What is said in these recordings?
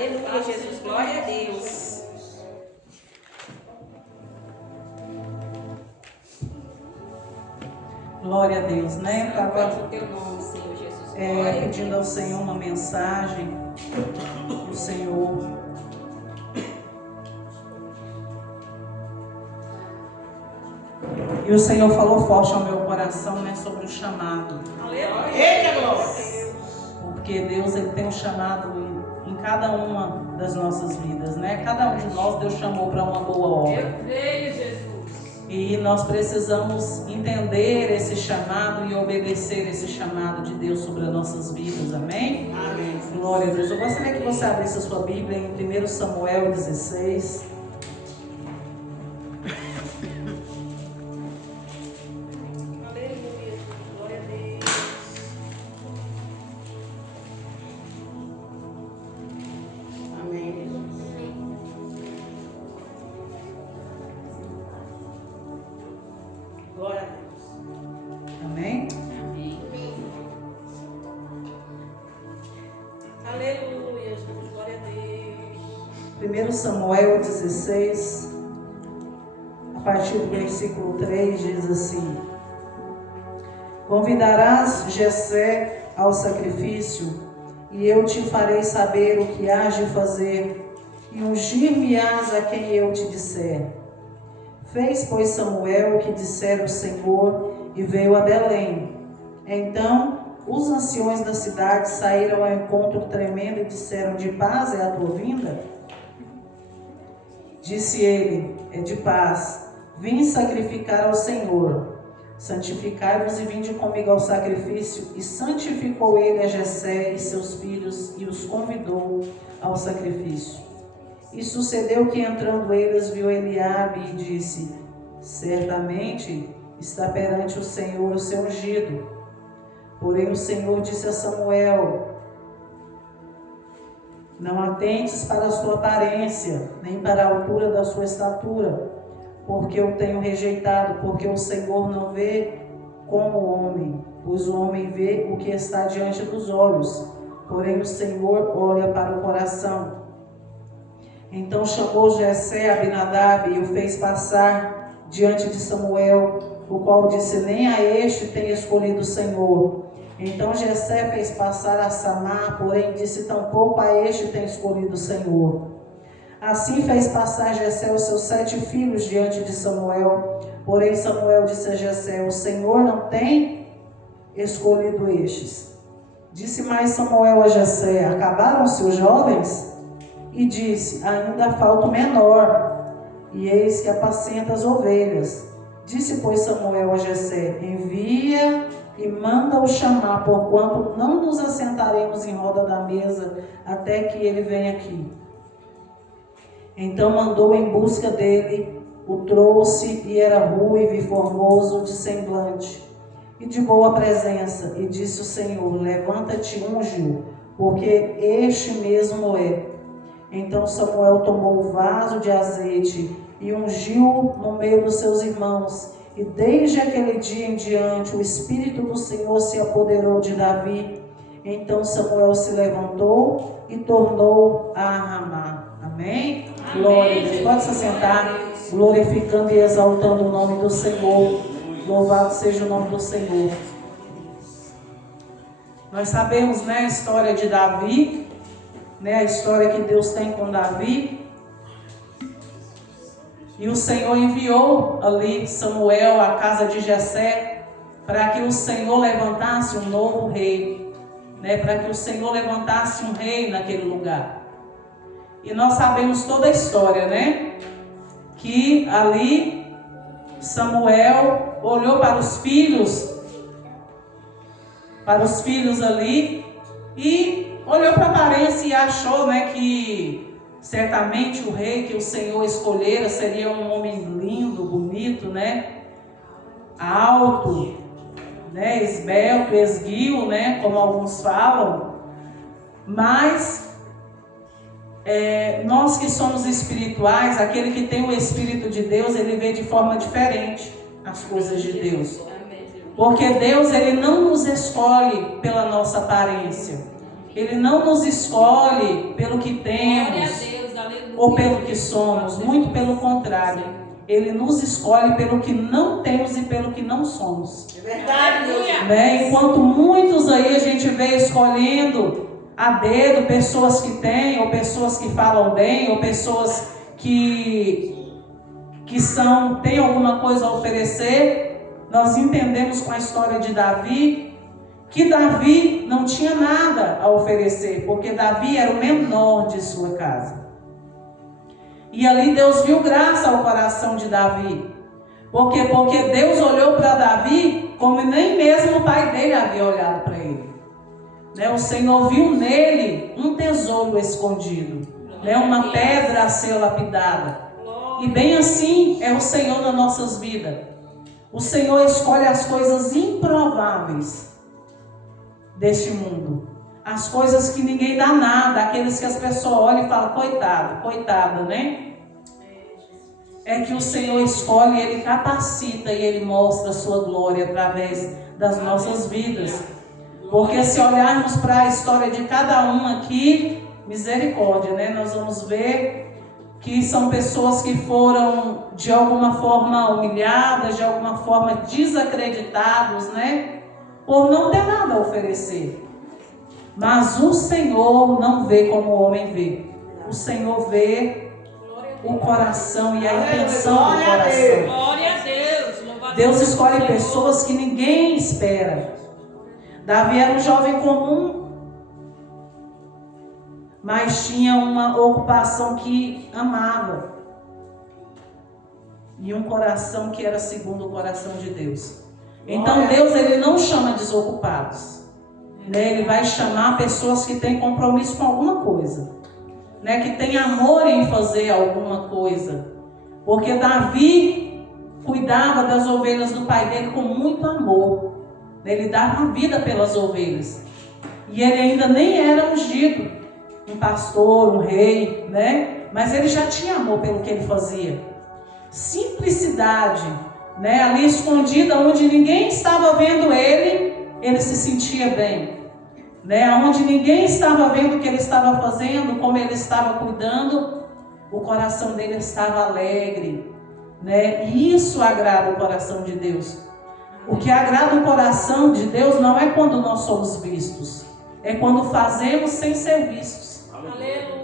Aleluia, Jesus. Glória a Deus. Glória a Deus, né? Estava o teu nome, Senhor Jesus. pedindo ao Senhor uma mensagem. O Senhor e o Senhor falou forte ao meu coração, né, sobre o chamado. Aleluia. Eita, glória. Porque Deus, ele tem um chamado em cada uma das nossas vidas, né? Cada um de nós Deus chamou para uma boa obra. Eu creio, Jesus. E nós precisamos entender esse chamado e obedecer esse chamado de Deus sobre as nossas vidas, amém? Amém. Glória a Deus. Eu gostaria que você abrisse a sua Bíblia em 1 Samuel 16. Aleluia, glória a Deus. Amém. Glória a Deus. Amém? Amém. Aleluia, Jesus. Glória a Deus. 1 Samuel 16, a partir do versículo 3, diz assim: Convidarás Jessé ao sacrifício, e eu te farei saber o que hás de fazer, e ungir-me-ás a quem eu te disser. Fez, pois, Samuel o que dissera o Senhor, e veio a Belém. Então os anciões da cidade saíram ao encontro tremendo e disseram: De paz é a tua vinda? Disse ele: É de paz. Vim sacrificar ao Senhor. Santificai-vos e vinde comigo ao sacrifício. E santificou ele a Jessé e seus filhos, e os convidou ao sacrifício. E sucedeu que, entrando eles, viu Eliabe e disse: Certamente está perante o Senhor o seu ungido. Porém o Senhor disse a Samuel: Não atentes para a sua aparência, nem para a altura da sua estatura, porque eu tenho rejeitado, porque o Senhor não vê como o homem, pois o homem vê o que está diante dos olhos, porém o Senhor olha para o coração. Então chamou Jessé Abinadab e o fez passar diante de Samuel, o qual disse: Nem a este tem escolhido o Senhor. Então Jessé fez passar a Samá, porém disse: Tampouco a este tem escolhido o Senhor. Assim fez passar Jessé os seus 7 filhos diante de Samuel. Porém Samuel disse a Jessé: O Senhor não tem escolhido estes. Disse mais Samuel a Jessé: Acabaram-se os jovens? E disse: Ainda falta o menor, e eis que apacenta as ovelhas. Disse, pois, Samuel a Jessé: Envia e manda-o chamar, porquanto não nos assentaremos em roda da mesa até que ele venha aqui. Então mandou em busca dele, o trouxe, e era ruivo e formoso de semblante, e de boa presença. E disse o Senhor: Levanta-te, unge-o, porque este mesmo é. Então Samuel tomou o vaso de azeite e ungiu no meio dos seus irmãos. E desde aquele dia em diante o Espírito do Senhor se apoderou de Davi. Então Samuel se levantou e tornou a Ramá. Amém? Amém. Glória a Deus. Pode se sentar, glorificando e exaltando o nome do Senhor. Louvado seja o nome do Senhor. Nós sabemos, né, a história de Davi, né, a história que Deus tem com Davi. E o Senhor enviou ali Samuel à casa de Jessé para que o Senhor levantasse um novo rei, né, para que o Senhor levantasse um rei naquele lugar. E nós sabemos toda a história, né? Que ali Samuel olhou para os filhos ali e olhou para a aparência e achou, né, que certamente o rei que o Senhor escolhera seria um homem lindo, bonito, né? Alto, né? Esbelto, esguio, né? Como alguns falam. Mas nós que somos espirituais, aquele que tem o Espírito de Deus, ele vê de forma diferente as coisas de Deus. Porque Deus, ele não nos escolhe pela nossa aparência. Ele não nos escolhe pelo que temos ou pelo que somos, muito pelo contrário. Ele nos escolhe pelo que não temos e pelo que não somos. É verdade, Deus. Né? Enquanto muitos aí a gente vê escolhendo a dedo pessoas que têm, ou pessoas que falam bem, ou pessoas que têm alguma coisa a oferecer, nós entendemos com a história de Davi, que Davi não tinha nada a oferecer, porque Davi era o menor de sua casa. E ali Deus viu graça ao coração de Davi. Por quê? Porque Deus olhou para Davi como nem mesmo o pai dele havia olhado para ele. O Senhor viu nele um tesouro escondido, uma pedra a ser lapidada. E bem assim é o Senhor nas nossas vidas. O Senhor escolhe as coisas improváveis deste mundo. As coisas que ninguém dá nada, aqueles que as pessoas olham e falam, coitado, coitada, né? É que o Senhor escolhe, Ele capacita e Ele mostra a sua glória através das nossas vidas. Porque se olharmos para a história de cada um aqui, misericórdia, né? Nós vamos ver que são pessoas que foram de alguma forma humilhadas, de alguma forma desacreditados, né? Por não ter nada a oferecer. Mas o Senhor não vê como o homem vê. O Senhor vê o coração e a intenção do coração. Glória a Deus. Deus escolhe pessoas que ninguém espera. Davi era um jovem comum, mas tinha uma ocupação que amava e um coração que era segundo o coração de Deus. Então Deus, Ele não chama desocupados, né? Ele vai chamar pessoas que têm compromisso com alguma coisa, né? Que têm amor em fazer alguma coisa, porque Davi cuidava das ovelhas do pai dele com muito amor. Ele dava a vida pelas ovelhas. E ele ainda nem era ungido, um pastor, um rei, né? Mas ele já tinha amor pelo que ele fazia. Simplicidade, né? Ali escondida, onde ninguém estava vendo ele se sentia bem, né? Onde ninguém estava vendo o que ele estava fazendo, como ele estava cuidando, o coração dele estava alegre, né? E isso agrada o coração de Deus. O que agrada o coração de Deus não é quando nós somos vistos, é quando fazemos sem ser vistos,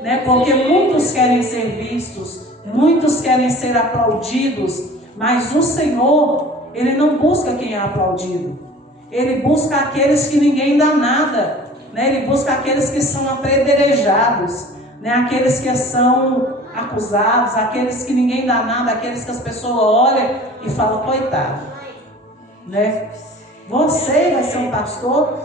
né? Porque muitos querem ser vistos, muitos querem ser aplaudidos, mas o Senhor, Ele não busca quem é aplaudido, Ele busca aqueles que ninguém dá nada, né? Ele busca aqueles que são apedrejados, né? Aqueles que são acusados, aqueles que ninguém dá nada, aqueles que as pessoas olham e falam, coitado, né? Você vai ser um pastor?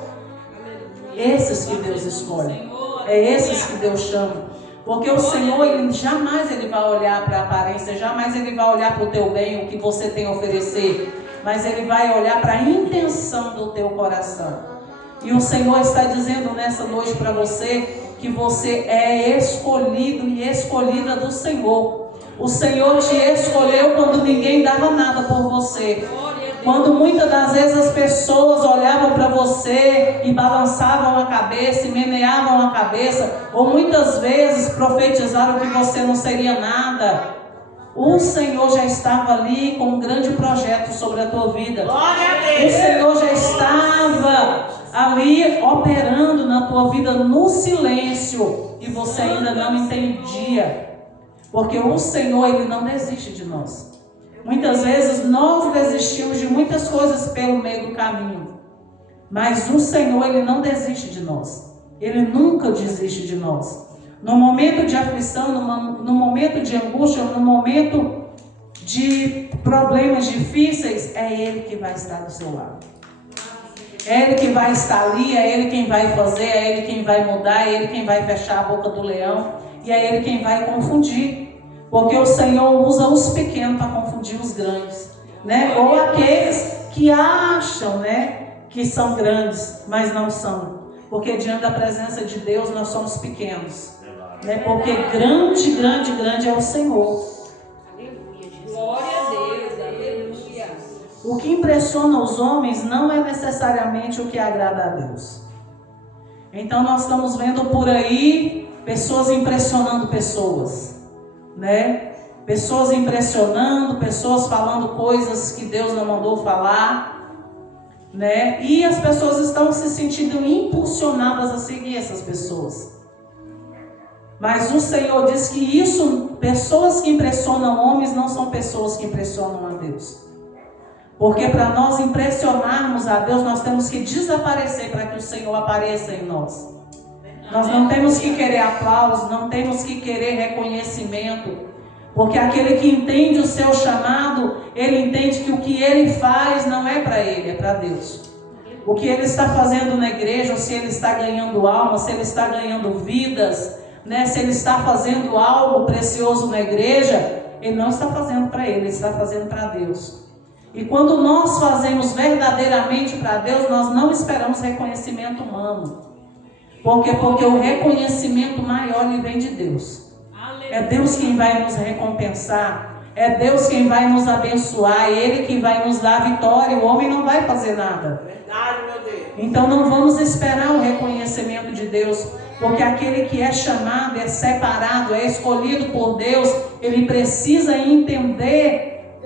Esses que Deus escolhe, é esses que Deus chama, porque o Senhor, Ele jamais vai olhar para a aparência, jamais Ele vai olhar para o teu bem, o que você tem a oferecer, mas Ele vai olhar para a intenção do teu coração. E o Senhor está dizendo nessa noite para você que você é escolhido e escolhida do Senhor. O Senhor te escolheu quando ninguém dava nada por você. Quando muitas das vezes as pessoas olhavam para você e balançavam a cabeça e meneavam a cabeça, ou muitas vezes profetizaram que você não seria nada, o Senhor já estava ali com um grande projeto sobre a tua vida. O Senhor já estava ali operando na tua vida no silêncio e você ainda não entendia, porque o Senhor, Ele não desiste de nós. Muitas vezes nós desistimos de muitas coisas pelo meio do caminho, mas o Senhor, Ele não desiste de nós. Ele nunca desiste de nós. No momento de aflição, no momento de angústia, no momento de problemas difíceis, é Ele que vai estar do seu lado. É Ele que vai estar ali, é Ele quem vai fazer, é Ele quem vai mudar, é Ele quem vai fechar a boca do leão, e é Ele quem vai confundir. Porque o Senhor usa os pequenos para confundir os grandes, né? Ou aqueles que acham, né, que são grandes, mas não são. Porque diante da presença de Deus nós somos pequenos, né? Porque grande, grande, grande é o Senhor. Glória a Deus, aleluia. O que impressiona os homens não é necessariamente o que agrada a Deus. Então nós estamos vendo por aí pessoas impressionando pessoas, né? Pessoas impressionando, pessoas falando coisas que Deus não mandou falar, né? E as pessoas estão se sentindo impulsionadas a seguir essas pessoas. Mas o Senhor diz que isso, pessoas que impressionam homens não são pessoas que impressionam a Deus. Porque para nós impressionarmos a Deus, nós temos que desaparecer para que o Senhor apareça em nós. Nós não temos que querer aplausos, não temos que querer reconhecimento. Porque aquele que entende o seu chamado, ele entende que o que ele faz não é para ele, é para Deus. O que ele está fazendo na igreja, ou se ele está ganhando almas, se ele está ganhando vidas, né? Se ele está fazendo algo precioso na igreja, ele não está fazendo para ele está fazendo para Deus. E quando nós fazemos verdadeiramente para Deus, nós não esperamos reconhecimento humano. Porque o reconhecimento maior ele vem de Deus. É Deus quem vai nos recompensar. É Deus quem vai nos abençoar. É Ele que vai nos dar a vitória. O homem não vai fazer nada. Verdade, meu Deus. Então não vamos esperar o reconhecimento de Deus. Porque aquele que é chamado, é separado, é escolhido por Deus, ele precisa entender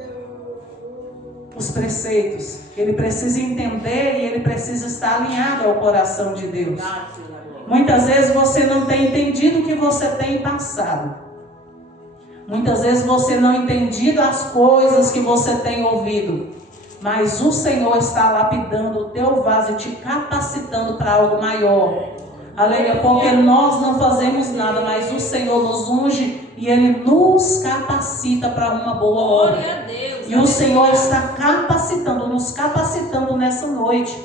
os preceitos. Ele precisa entender e ele precisa estar alinhado ao coração de Deus. Muitas vezes você não tem entendido o que você tem passado. Muitas vezes você não tem entendido as coisas que você tem ouvido. Mas o Senhor está lapidando o teu vaso e te capacitando para algo maior. Aleluia, porque nós não fazemos nada, mas o Senhor nos unge e Ele nos capacita para uma boa obra. E o Senhor está nos capacitando nessa noite.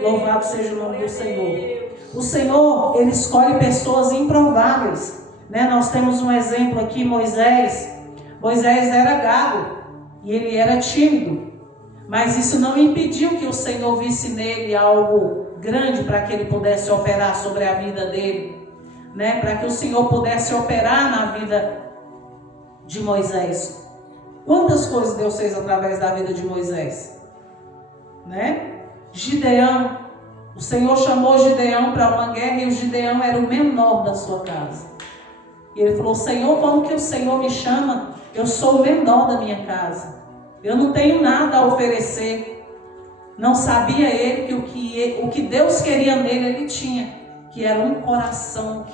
Louvado seja o nome do Senhor. O Senhor, Ele escolhe pessoas improváveis, né? Nós temos um exemplo aqui, Moisés. Moisés era gago e ele era tímido, mas isso não impediu que o Senhor visse nele algo grande para que ele pudesse operar sobre a vida dele, né? Para que o Senhor pudesse operar na vida de Moisés. Quantas coisas Deus fez através da vida de Moisés, né? Gideão. O Senhor chamou Gideão para uma guerra e o Gideão era o menor da sua casa. E ele falou: Senhor, como que o Senhor me chama? Eu sou o menor da minha casa. Eu não tenho nada a oferecer. Não sabia ele que o que Deus queria nele, ele tinha. Que era um coração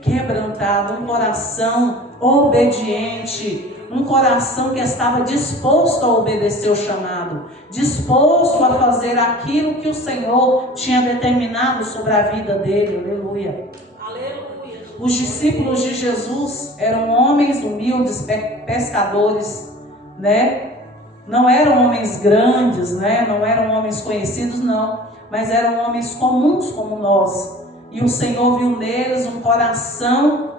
quebrantado, um coração obediente. Um coração que estava disposto a obedecer o chamado, disposto a fazer aquilo que o Senhor tinha determinado sobre a vida dele. Aleluia. Aleluia. Os discípulos de Jesus eram homens humildes, pescadores, né? Não eram homens grandes, né? Não eram homens conhecidos, não, mas eram homens comuns como nós. E o Senhor viu neles um coração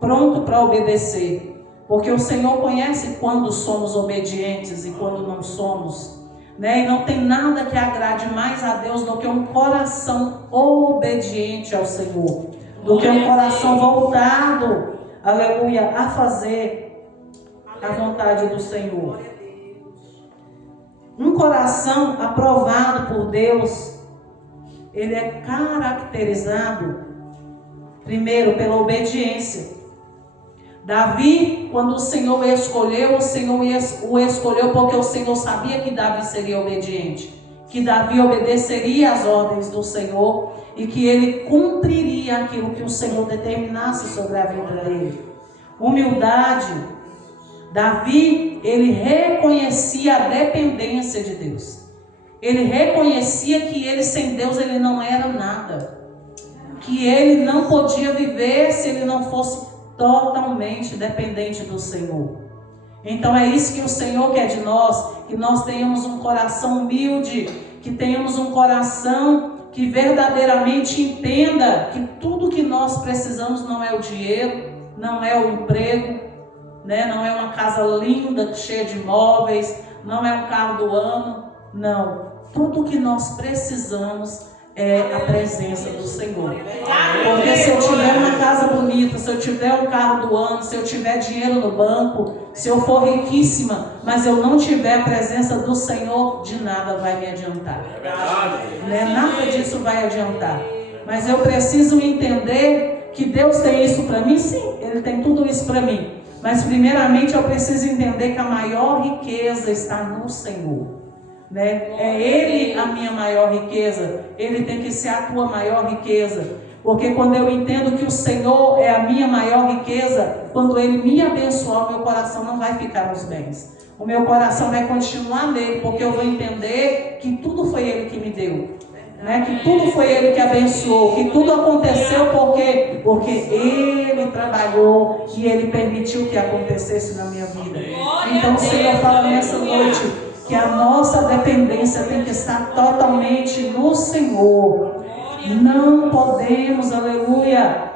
pronto para obedecer. Porque o Senhor conhece quando somos obedientes e quando não somos, né? E não tem nada que agrade mais a Deus do que um coração obediente ao Senhor, do que um coração voltado, aleluia, a fazer a vontade do Senhor. Um coração aprovado por Deus, ele é caracterizado primeiro pela obediência. Davi, quando o Senhor o escolheu o escolheu porque o Senhor sabia que Davi seria obediente, que Davi obedeceria às ordens do Senhor e que ele cumpriria aquilo que o Senhor determinasse sobre a vida dele. Humildade. Davi, ele reconhecia a dependência de Deus. Ele reconhecia que ele sem Deus ele não era nada, que ele não podia viver se ele não fosse totalmente dependente do Senhor. Então é isso que o Senhor quer de nós, que nós tenhamos um coração humilde, que tenhamos um coração que verdadeiramente entenda que tudo que nós precisamos não é o dinheiro, não é o emprego, né? Não é uma casa linda, cheia de móveis, não é um carro do ano, não. Tudo que nós precisamos é a presença do Senhor. Porque se eu tiver uma casa bonita, se eu tiver um carro do ano, se eu tiver dinheiro no banco, se eu for riquíssima, mas eu não tiver a presença do Senhor, de nada vai me adiantar. Né? Nada disso vai adiantar. Mas eu preciso entender que Deus tem isso para mim? Sim, Ele tem tudo isso para mim. Mas primeiramente eu preciso entender que a maior riqueza está no Senhor, né? É Ele a minha maior riqueza. Ele tem que ser a tua maior riqueza. Porque quando eu entendo que o Senhor é a minha maior riqueza, quando Ele me abençoar, o meu coração não vai ficar nos bens. O meu coração vai continuar nele, porque eu vou entender que tudo foi Ele que me deu, né? Que tudo foi Ele que abençoou, que tudo aconteceu porque Ele trabalhou e Ele permitiu que acontecesse na minha vida. Então o Senhor fala nessa noite que a nossa dependência tem que estar totalmente no Senhor. Não podemos, aleluia,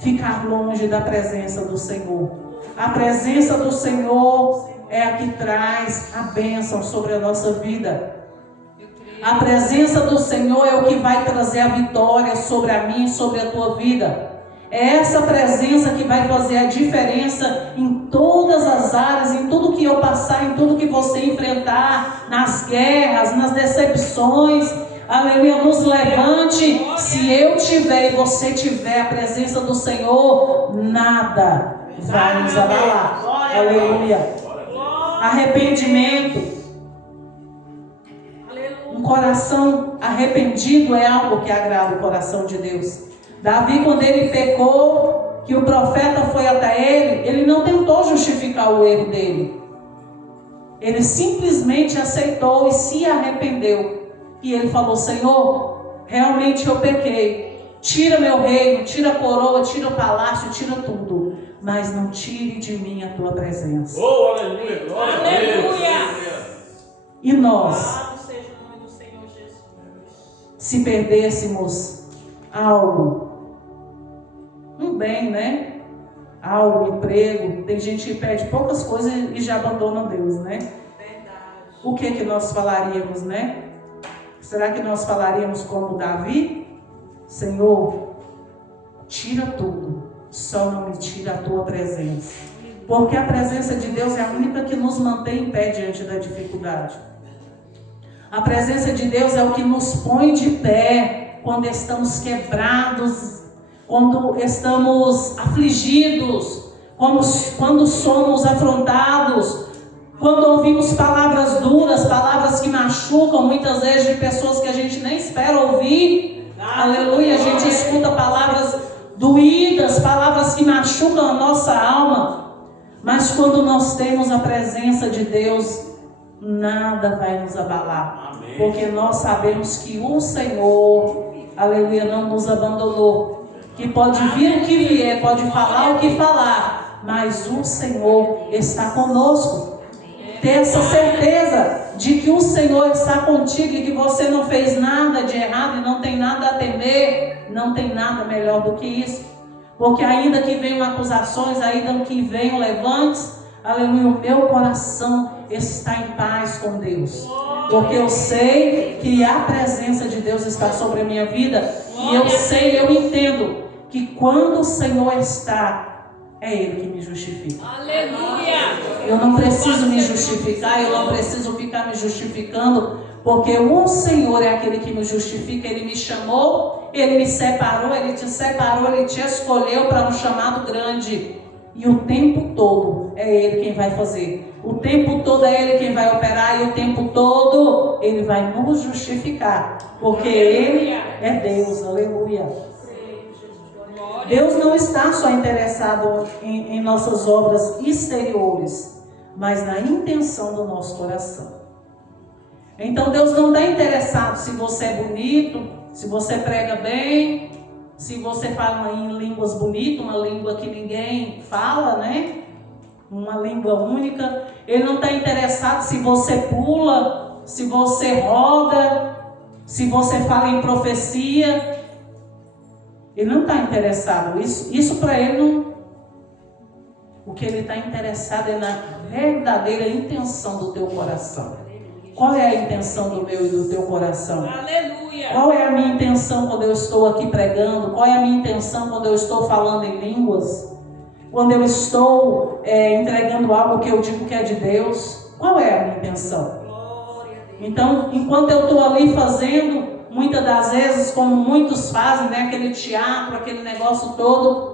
ficar longe da presença do Senhor. A presença do Senhor é a que traz a bênção sobre a nossa vida. A presença do Senhor é o que vai trazer a vitória sobre a mim e sobre a tua vida. É essa presença que vai fazer a diferença em todas as áreas, em tudo que eu passar, em tudo que você enfrentar, nas guerras, nas decepções. Aleluia, nos levante. Se eu tiver e você tiver a presença do Senhor, nada vai nos abalar. Aleluia. Arrependimento. Um coração arrependido é algo que agrada o coração de Deus. Davi, quando ele pecou, que o profeta foi até ele não tentou justificar o erro dele. Ele simplesmente aceitou e se arrependeu. E ele falou: Senhor, realmente eu pequei. Tira meu reino, tira a coroa, tira o palácio, tira tudo. Mas não tire de mim a tua presença. Oh, aleluia, glória a Deus. E nós, se perdêssemos algo, um bem, né? Algo, emprego. Tem gente que perde poucas coisas e já abandona Deus, né? Verdade. O que nós falaríamos, né? Será que nós falaríamos como Davi? Senhor, tira tudo, só não me tira a tua presença. Porque a presença de Deus é a única que nos mantém em pé diante da dificuldade. A presença de Deus é o que nos põe de pé quando estamos quebrados, quando estamos afligidos, quando somos afrontados, quando ouvimos palavras duras, palavras que machucam, muitas vezes de pessoas que a gente nem espera ouvir. Aleluia, a gente escuta palavras doídas, palavras que machucam a nossa alma. Mas quando nós temos a presença de Deus, nada vai nos abalar. Amém. Porque nós sabemos que o Senhor, aleluia, não nos abandonou. Que pode vir o que vier, pode falar o que falar, mas o Senhor está conosco. Ter essa certeza de que o Senhor está contigo e que você não fez nada de errado e não tem nada a temer, não tem nada melhor do que isso. Porque ainda que venham acusações, ainda que venham levantes, aleluia, o meu coração está em paz com Deus. Porque eu sei que a presença de Deus está sobre a minha vida. E eu sei, eu entendo que quando o Senhor está, é Ele que me justifica. Aleluia! Eu não preciso me justificar, eu não preciso ficar me justificando, porque o Senhor é aquele que me justifica. Ele me chamou, Ele me separou, Ele te separou, Ele te escolheu para um chamado grande. E o tempo todo é Ele quem vai fazer. O tempo todo é Ele quem vai operar. E o tempo todo Ele vai nos justificar. Porque Ele é Deus. Aleluia. Deus não está só interessado em nossas obras exteriores, mas na intenção do nosso coração. Então Deus não está interessado se você é bonito, se você prega bem, se você fala em línguas bonitas, uma língua que ninguém fala, né? Uma língua única. Ele não está interessado se você pula, se você roda, se você fala em profecia. Ele não está interessado. Isso para ele não. O que ele está interessado é na verdadeira intenção do teu coração. Qual é a intenção do meu e do teu coração? Aleluia! Qual é a minha intenção quando eu estou aqui pregando? Qual é a minha intenção quando eu estou falando em línguas? Quando eu estou entregando algo que eu digo que é de Deus? Qual é a minha intenção? Então, enquanto eu estou ali fazendo, muitas das vezes, como muitos fazem, né? Aquele teatro, aquele negócio todo.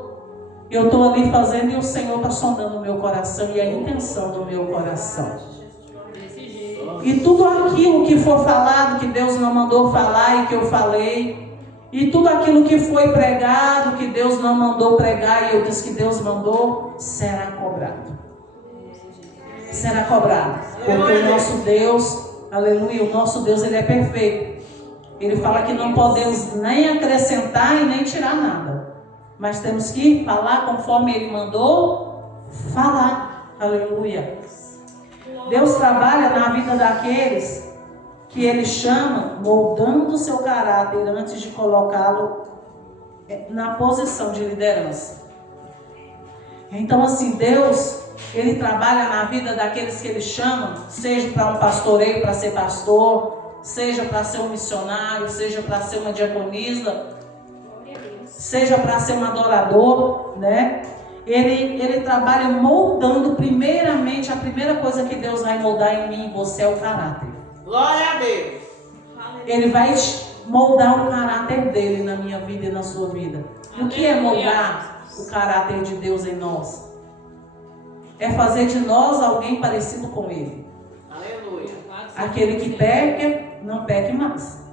Eu estou ali fazendo e o Senhor está sondando o meu coração e a intenção do meu coração. E tudo aquilo que for falado, que Deus não mandou falar e que eu falei, e tudo aquilo que foi pregado, que Deus não mandou pregar e eu disse que Deus mandou, será cobrado. Será cobrado. Porque o nosso Deus, aleluia, o nosso Deus, Ele é perfeito. Ele fala que não podemos nem acrescentar e nem tirar nada. Mas temos que falar conforme Ele mandou falar. Aleluia. Deus trabalha na vida daqueles que Ele chama, moldando o seu caráter antes de colocá-lo na posição de liderança. Então assim, Deus, Ele trabalha na vida daqueles que Ele chama, seja para um pastoreio, para ser pastor, seja para ser um missionário, seja para ser uma diaconisa, seja para ser um adorador, né? Ele trabalha moldando, primeiramente, a primeira coisa que Deus vai moldar em mim e você é o caráter. Glória a Deus. Ele vai moldar o caráter dele na minha vida e na sua vida. E o que é moldar o caráter de Deus em nós? É fazer de nós alguém parecido com Ele. Aleluia. Aquele que peca, não peque mais.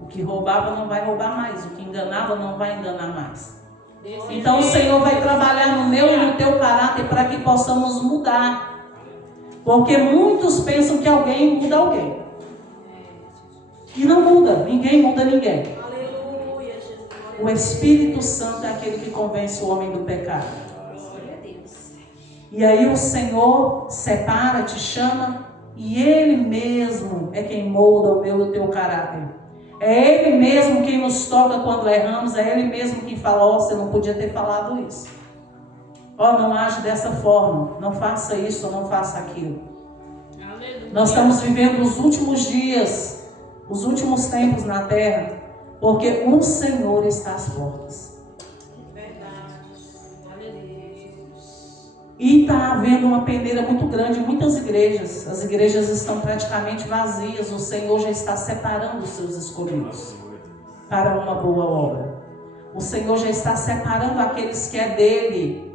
O que roubava não vai roubar mais. O que enganava não vai enganar mais. Então o Senhor vai trabalhar no meu e no teu caráter para que possamos mudar. Porque muitos pensam que alguém muda alguém. E não muda, ninguém muda ninguém. O Espírito Santo é aquele que convence o homem do pecado. E aí o Senhor separa, te chama, e Ele mesmo é quem molda o meu e o teu caráter. É Ele mesmo quem nos toca quando erramos, é Ele mesmo quem fala, ó, você não podia ter falado isso. Ó, não age dessa forma, não faça isso ou não faça aquilo. Aleluia. Nós estamos vivendo os últimos dias, os últimos tempos na terra, porque o Senhor está às portas. E está havendo uma peneira muito grande em muitas igrejas. As igrejas estão praticamente vazias. O Senhor já está separando os seus escolhidos para uma boa obra. O Senhor já está separando aqueles que é dele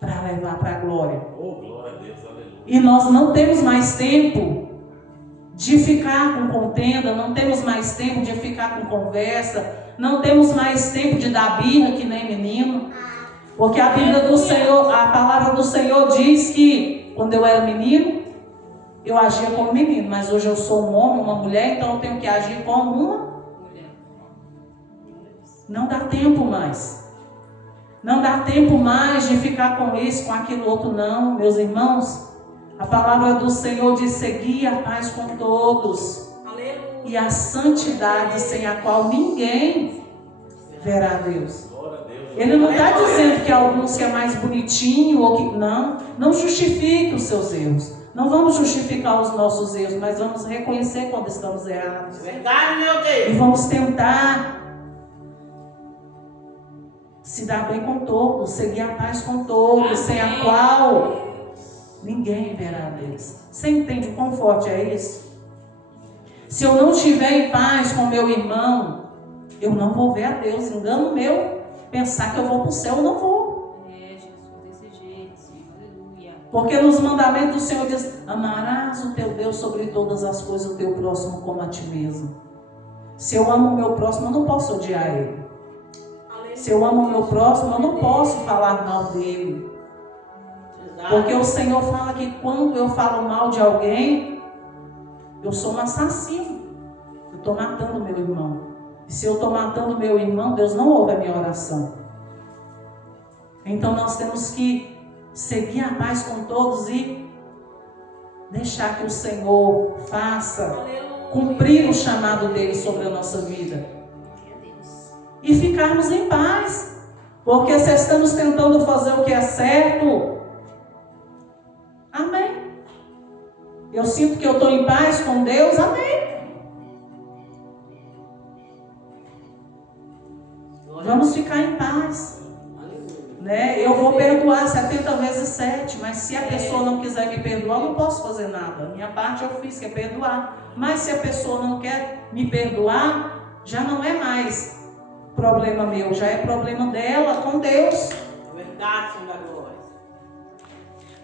para levar para a glória. Oh, glória a Deus, aleluia. E nós não temos mais tempo de ficar com contenda, não temos mais tempo de ficar com conversa, não temos mais tempo de dar birra que nem menino. Porque a Bíblia do Senhor, a palavra do Senhor diz que quando eu era menino, eu agia como menino, mas hoje eu sou um homem, uma mulher, então eu tenho que agir como uma mulher. Não dá tempo mais. Não dá tempo mais de ficar com isso, com aquilo outro, não, meus irmãos. A palavra do Senhor diz: seguir a paz com todos. Aleluia. E a santidade sem a qual ninguém verá a Deus. Ele não está dizendo que alguns que é mais bonitinho ou que não justifique os seus erros. Não vamos justificar os nossos erros, mas vamos reconhecer quando estamos errados. Verdade, meu Deus. E vamos tentar se dar bem com todos, seguir a paz com todos, sem a qual ninguém verá a Deus. Você entende o quão forte é isso? Se eu não estiver em paz com meu irmão, eu não vou ver a Deus. Engano meu. Pensar que eu vou para o céu, eu não vou. Jesus, desse jeito, aleluia. Porque nos mandamentos do Senhor diz: amarás o teu Deus sobre todas as coisas, o teu próximo como a ti mesmo. Se eu amo o meu próximo, eu não posso odiar ele. Se eu amo o meu próximo, eu não posso falar mal dele. Porque o Senhor fala que quando eu falo mal de alguém, eu sou um assassino. Eu estou matando o meu irmão. E se eu estou matando meu irmão, Deus não ouve a minha oração. Então nós temos que seguir a paz com todos e deixar que o Senhor faça cumprir o chamado dele sobre a nossa vida. E ficarmos em paz. Porque se estamos tentando fazer o que é certo, amém. Eu sinto que eu estou em paz com Deus, amém. Vamos ficar em paz. né? Eu vou perdoar 70 vezes 7, mas se a pessoa não quiser me perdoar, eu não posso fazer nada. Minha parte eu fiz, que é perdoar. Mas se a pessoa não quer me perdoar, já não é mais problema meu, já é problema dela com Deus. Verdade, Senhor da glória.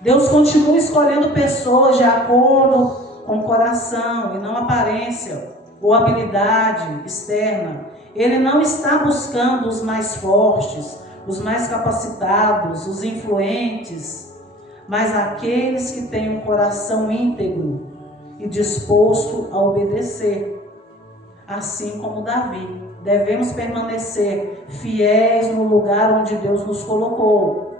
Deus continua escolhendo pessoas de acordo com o coração e não aparência ou habilidade externa. Ele não está buscando os mais fortes, os mais capacitados, os influentes, mas aqueles que têm um coração íntegro e disposto a obedecer. Assim como Davi, devemos permanecer fiéis no lugar onde Deus nos colocou.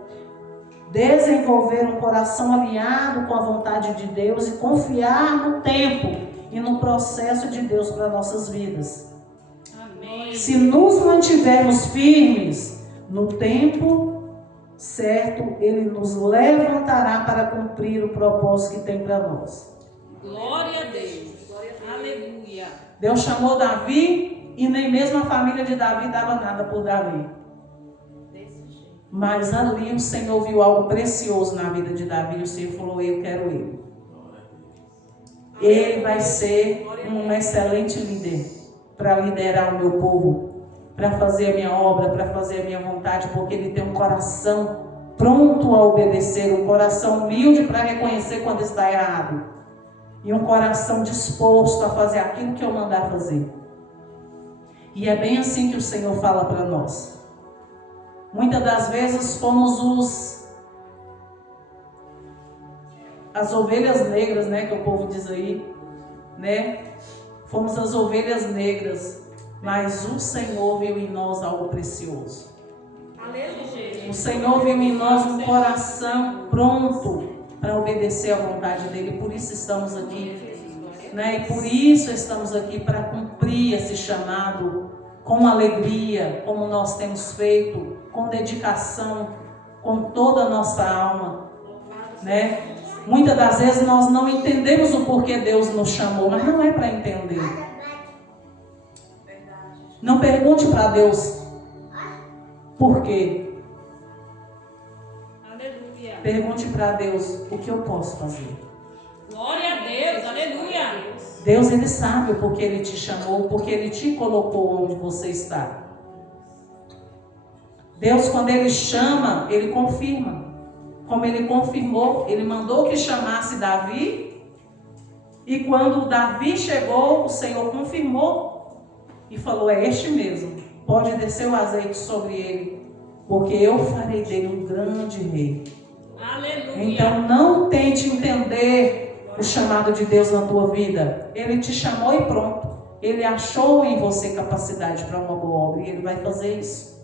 Desenvolver um coração alinhado com a vontade de Deus e confiar no tempo e no processo de Deus para nossas vidas. Amém. Se nos mantivermos firmes no tempo certo, Ele nos levantará para cumprir o propósito que tem para nós. Glória a Deus. Aleluia. Deus chamou Davi e nem mesmo a família de Davi dava nada por Davi. Mas ali o Senhor viu algo precioso na vida de Davi e o Senhor falou: eu quero ele. Ele vai ser um excelente líder para liderar o meu povo, para fazer a minha obra, para fazer a minha vontade, porque ele tem um coração pronto a obedecer, um coração humilde para reconhecer quando está errado e um coração disposto a fazer aquilo que eu mandar fazer. E é bem assim que o Senhor fala para nós. Muitas das vezes fomos as ovelhas negras, né, que o povo diz aí, né? Fomos as ovelhas negras, mas o Senhor viu em nós algo precioso. Aleluia. O Senhor viu em nós um coração pronto para obedecer à vontade dele, por isso estamos aqui, né? E por isso estamos aqui para cumprir esse chamado com alegria, como nós temos feito, com dedicação, com toda a nossa alma, né? Muitas das vezes nós não entendemos o porquê Deus nos chamou, mas não é para entender. Não pergunte para Deus por quê. Aleluia. Pergunte para Deus o que eu posso fazer. Glória a Deus. Aleluia. Deus, Ele sabe o porquê Ele te chamou, porque Ele te colocou onde você está. Deus, quando Ele chama, Ele confirma. Como Ele confirmou, Ele mandou que chamasse Davi. E quando Davi chegou, o Senhor confirmou e falou: é este mesmo, pode descer o azeite sobre ele, porque eu farei dele um grande rei. Aleluia. Então não tente entender o chamado de Deus na tua vida. Ele te chamou e pronto. Ele achou em você capacidade para uma boa obra e Ele vai fazer isso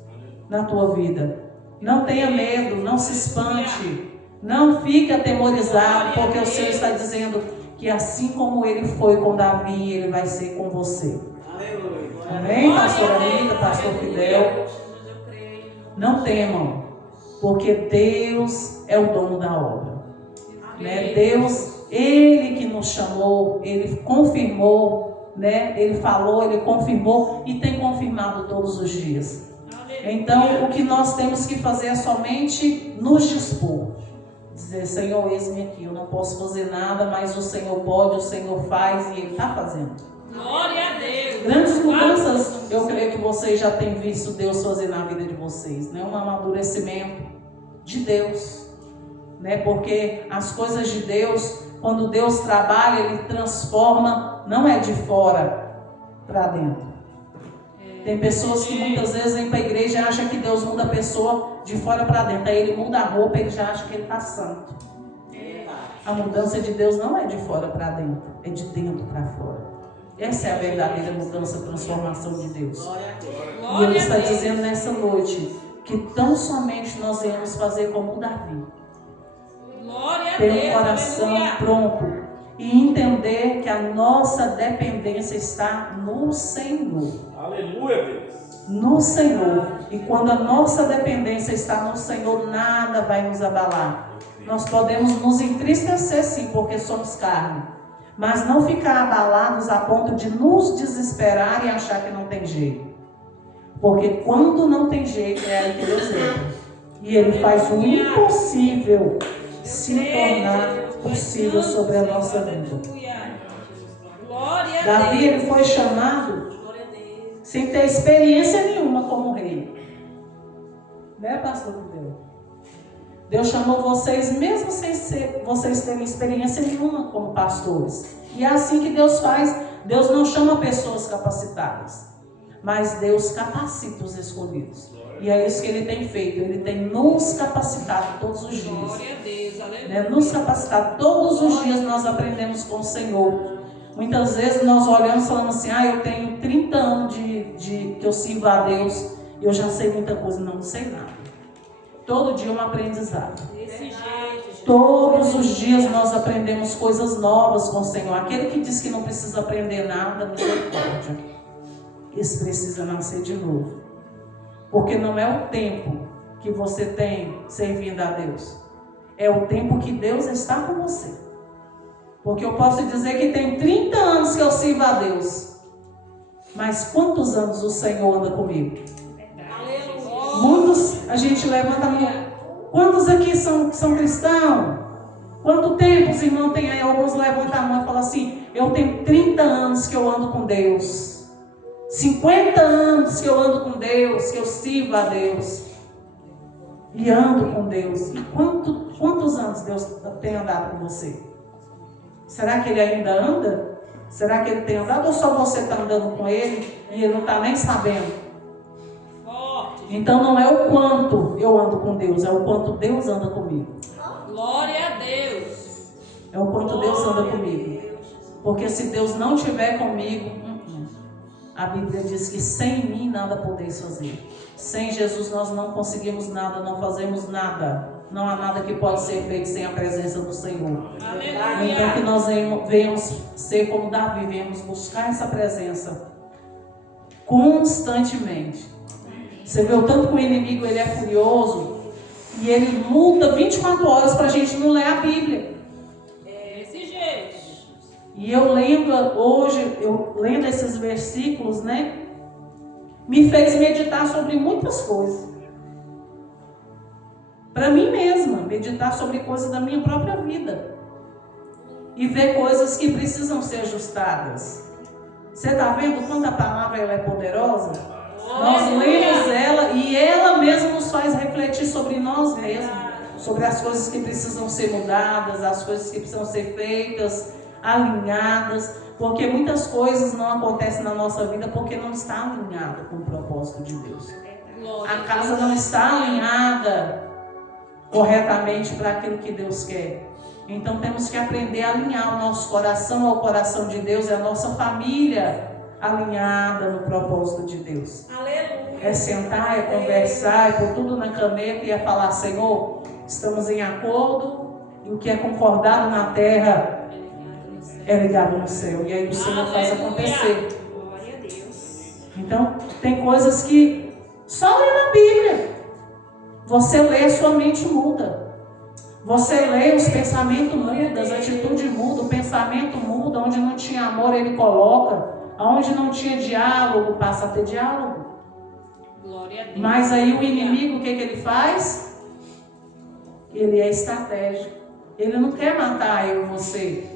na tua vida. Não tenha medo, não se espante, não fique atemorizado, porque o Senhor está dizendo que assim como Ele foi com Davi, Ele vai ser com você. Aleluia. Amém, pastora Anitta, pastor Fidel? Não temam, porque Deus é o dono da obra, né? Deus, Ele que nos chamou, Ele confirmou, né? Ele falou, Ele confirmou e tem confirmado todos os dias. Então, o que nós temos que fazer é somente nos dispor. Dizer: Senhor, eis-me aqui, eu não posso fazer nada, mas o Senhor pode, o Senhor faz e Ele está fazendo. Glória a Deus. Grandes mudanças, eu creio que vocês já têm visto Deus fazer na vida de vocês, né? Um amadurecimento de Deus, né? Porque as coisas de Deus, quando Deus trabalha, Ele transforma, não é de fora para dentro. Tem pessoas que muitas vezes vêm para a igreja e acham que Deus muda a pessoa de fora para dentro. Aí ele muda a roupa, ele já acha que ele está santo. A mudança de Deus não é de fora para dentro, é de dentro para fora. Essa é a verdadeira mudança, transformação de Deus. E Ele está dizendo nessa noite que tão somente nós iremos fazer como o Davi. Ter um coração pronto e entender que a nossa dependência está no Senhor. Aleluia, Deus. No Senhor. E quando a nossa dependência está no Senhor, nada vai nos abalar. Nós podemos nos entristecer sim, porque somos carne, mas não ficar abalados a ponto de nos desesperar e achar que não tem jeito. Porque quando não tem jeito, é aí que Deus entra. E Ele faz o impossível se tornar possível sobre a nossa vida. Glória a Davi, Deus. ele foi chamado sem ter experiência nenhuma como rei. Né, pastor Deus? Deus chamou vocês mesmo sem vocês terem experiência nenhuma como pastores. E é assim que Deus faz. Deus não chama pessoas capacitadas, mas Deus capacita os escolhidos. E é isso que Ele tem feito. Ele tem nos capacitado todos os dias. Glória a Deus, aleluia. Né? Nos capacitado todos os dias. Nós aprendemos com o Senhor. Muitas vezes nós olhamos e falamos assim: eu tenho 30 anos que eu sirvo a Deus e eu já sei muita coisa. Não sei nada. Todo dia é um aprendizado. Desse jeito. Todos os dias nós aprendemos coisas novas com o Senhor. Aquele que diz que não precisa aprender nada, misericórdia. Esse precisa nascer de novo. Porque não é o tempo que você tem servindo a Deus. É o tempo que Deus está com você. Porque eu posso dizer que tem 30 anos que eu sirvo a Deus. Mas quantos anos o Senhor anda comigo? Muitos, a gente levanta a mão. Quantos aqui são cristãos? Quanto tempo os irmãos têm aí? Alguns levantam a mão e falam assim: eu tenho 30 anos que eu ando com Deus. 50 anos que eu ando com Deus, que eu sirvo a Deus. E ando com Deus. E quantos anos Deus tem andado com você? Será que Ele ainda anda? Será que Ele tem andado? Ou só você está andando com Ele e Ele não está nem sabendo? Então não é o quanto eu ando com Deus, é o quanto Deus anda comigo. Glória a Deus. É o quanto Deus anda comigo. Porque se Deus não estiver comigo, a Bíblia diz que sem mim nada podeis fazer. Sem Jesus nós não conseguimos nada, não fazemos nada. Não há nada que pode ser feito sem a presença do Senhor. Aleluia. Então que nós venhamos ser como Davi, venhamos buscar essa presença constantemente. Você vê o tanto que o inimigo ele é furioso e ele luta 24 horas para a gente não ler a Bíblia. Desse jeito. E eu lendo hoje, lendo esses versículos, né, me fez meditar sobre muitas coisas. Para mim mesma, meditar sobre coisas da minha própria vida. E ver coisas que precisam ser ajustadas. Você está vendo quanto a palavra ela é poderosa? Nós lemos ela e ela mesma nos faz refletir sobre nós mesmos. Sobre as coisas que precisam ser mudadas, as coisas que precisam ser feitas, alinhadas. Porque muitas coisas não acontecem na nossa vida porque não está alinhado com o propósito de Deus. A casa não está alinhada corretamente para aquilo que Deus quer. Então temos que aprender a alinhar o nosso coração ao coração de Deus e a nossa família alinhada no propósito de Deus. Aleluia. É sentar, é conversar, é pôr tudo na caneta e é falar: Senhor, estamos em acordo e o que é concordado na terra é ligado no céu. E aí o Senhor faz acontecer. Glória a Deus. Então tem coisas que só lê na Bíblia. Você lê, a sua mente muda. Você lê, os pensamentos mudam, as atitudes mudam, o pensamento muda. Onde não tinha amor, Ele coloca. Onde não tinha diálogo, passa a ter diálogo. Glória a Deus. Mas aí o inimigo, o que ele faz? Ele é estratégico. Ele não quer matar eu e você.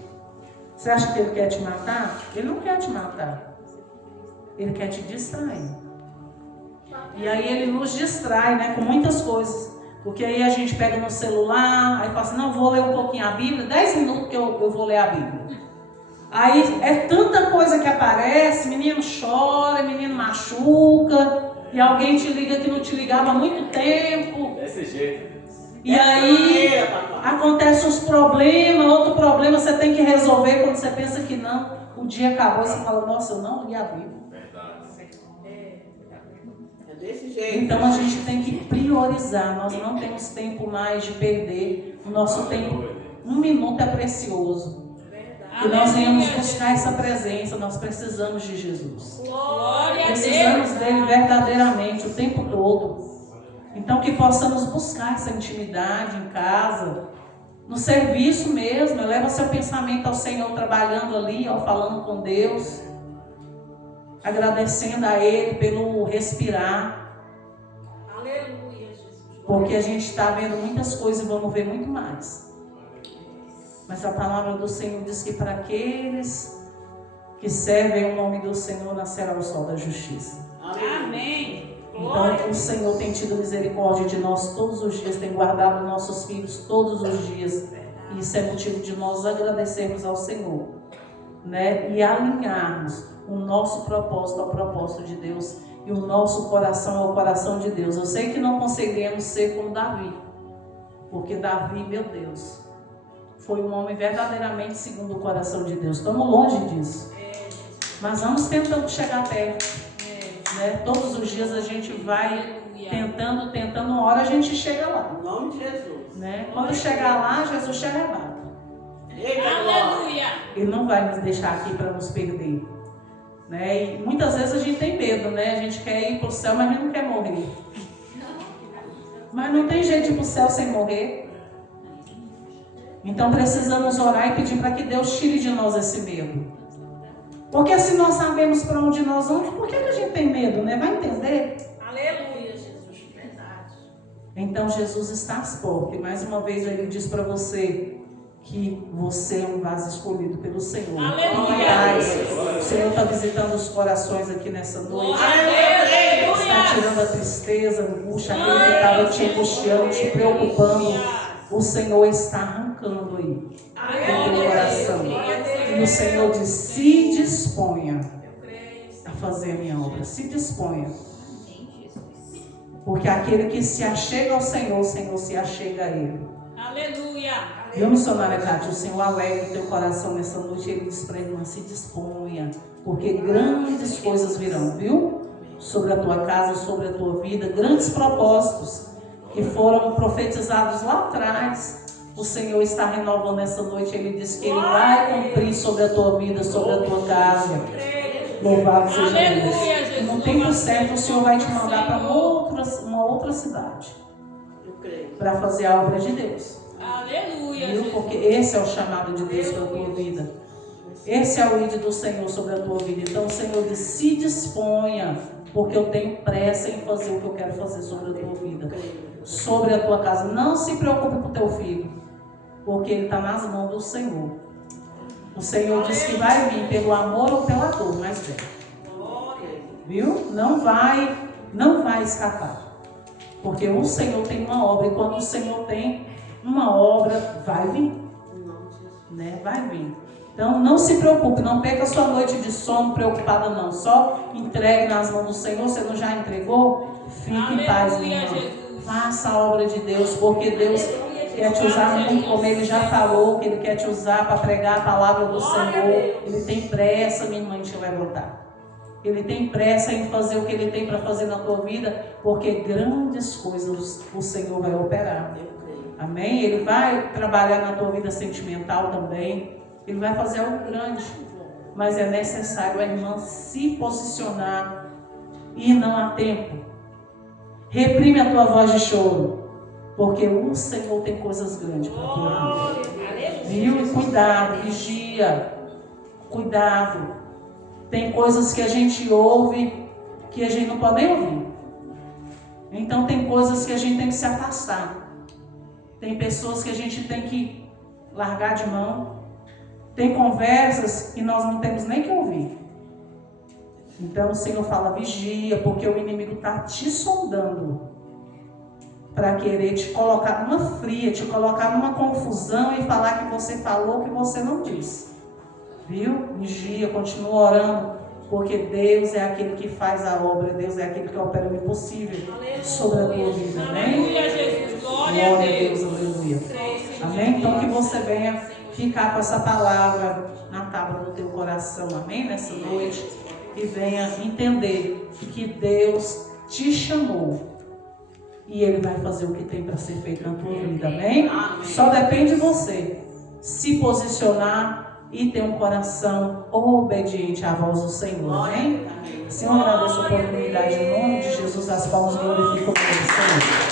Você acha que ele quer te matar? Ele não quer te matar. Ele quer te distrair. E aí ele nos distrai, né, com muitas coisas. Porque aí a gente pega no celular, aí fala assim: não, vou ler um pouquinho a Bíblia, 10 minutos que eu vou ler a Bíblia. Aí é tanta coisa que aparece, menino chora, menino machuca, e alguém te liga que não te ligava há muito tempo. Desse jeito. E aí acontecem os problemas, outro problema você tem que resolver quando você pensa que não. O dia acabou e você fala: nossa, eu não li a Bíblia. É desse jeito. Então a gente tem que priorizar, nós não temos tempo mais de perder. O nosso tempo, 1 minuto é precioso. E nós venhamos buscar essa presença, nós precisamos de Jesus. Glória a Precisamos Deus. dele verdadeiramente, o tempo todo. Então que possamos buscar essa intimidade em casa, no serviço mesmo. Eleva seu pensamento ao Senhor trabalhando ali, ó, falando com Deus, agradecendo a Ele pelo respirar. Aleluia, Jesus. Porque a gente está vendo muitas coisas e vamos ver muito mais. Mas a palavra do Senhor diz que para aqueles que servem o nome do Senhor nascerá o sol da justiça. Amém. Então o Senhor tem tido misericórdia de nós todos os dias, tem guardado nossos filhos todos os dias. E isso é motivo de nós agradecermos ao Senhor, né? E alinharmos o nosso propósito ao propósito de Deus e o nosso coração ao coração de Deus. Eu sei que não conseguiremos ser como Davi, porque Davi, meu Deus, foi um homem verdadeiramente segundo o coração de Deus. Estamos longe disso, mas vamos tentando chegar perto, né? Todos os dias a gente vai tentando, uma hora a gente chega lá, Em nome de Jesus. né? Quando chegar lá, Jesus te arrebata. Eita, glória. Aleluia. Ele não vai nos deixar aqui para nos perder, né? E muitas vezes a gente tem medo, né? A gente quer ir para o céu, mas a gente não quer morrer. Mas não tem jeito de ir para o céu sem morrer. Então precisamos orar e pedir para que Deus tire de nós esse medo. Porque se nós sabemos para onde nós vamos, por que a gente tem medo, né? Vai entender? Aleluia, Jesus. Verdade. Então Jesus está às portas. E mais uma vez ele diz para você que você é um vaso escolhido pelo Senhor. Aleluia. Paz. O Senhor está visitando os corações aqui nessa noite. Aleluia. Está tirando a tristeza, a angústia, aquilo que estava te angustiando, te preocupando. O Senhor está arrancando aí do teu coração. E o Senhor diz: se disponha a fazer a minha obra. Se disponha. Porque aquele que se achega ao Senhor, o Senhor se achega a Ele. Aleluia. Viu, missionária Cátia? O Senhor alegra o teu coração nessa noite. Ele diz para a irmã: se disponha, porque grandes coisas virão, viu? Sobre a tua casa, sobre a tua vida, grandes propósitos que foram profetizados lá atrás. O Senhor está renovando essa noite. Ele diz que Ele vai cumprir sobre a tua vida, sobre a tua casa. Louvado seja Deus. E no tempo certo o Senhor vai te mandar para uma outra cidade para fazer a obra de Deus. Aleluia. Viu? Porque esse é o chamado de Deus para a tua vida. Esse é o ídolo do Senhor sobre a tua vida. Então o Senhor diz: se disponha, porque eu tenho pressa em fazer o que eu quero fazer sobre a tua vida, sobre a tua casa. Não se preocupe com o teu filho, porque ele está nas mãos do Senhor. O Senhor diz que vai vir pelo amor ou pela dor, mas vem. Viu? Não vai escapar. Porque o Senhor tem uma obra, e quando o Senhor tem uma obra, vai vir. Né? Vai vir. Então não se preocupe, não perca a sua noite de sono preocupada não. Só entregue nas mãos do Senhor. Você não já entregou? Fique em paz, minha irmã. Faça a obra de Deus, porque Deus quer te usar muito, como Ele já falou, que Ele quer te usar para pregar a palavra do Senhor. Ele tem pressa, minha irmã, em te levantar. Ele tem pressa em fazer o que Ele tem para fazer na tua vida, porque grandes coisas o Senhor vai operar. Amém? Ele vai trabalhar na tua vida sentimental também. Ele vai fazer algo grande. Mas é necessário a irmã se posicionar e não há tempo. Reprime a tua voz de choro, porque o Senhor tem coisas grandes para a tua vida. Viu? E cuidado, vigia. Cuidado. Tem coisas que a gente ouve que a gente não pode nem ouvir. Então tem coisas que a gente tem que se afastar. Tem pessoas que a gente tem que largar de mão. Tem conversas que nós não temos nem que ouvir. Então o Senhor fala: vigia, porque o inimigo está te sondando para querer te colocar numa fria, te colocar numa confusão e falar que você falou o que você não disse. Viu? Vigia, continua orando, porque Deus é aquele que faz a obra, Deus é aquele que opera o impossível sobre a tua vida. Amém? Aleluia, Jesus. Glória a Deus. Aleluia. Amém? Então que você venha ficar com essa palavra na tábua do teu coração, amém? Nessa noite, e venha entender que Deus te chamou e Ele vai fazer o que tem para ser feito na tua vida, amém? Só depende de você se posicionar e ter um coração obediente à voz do Senhor, amém? Senhor, agradeço a oportunidade em nome de Jesus, as palmas glorificam o Senhor.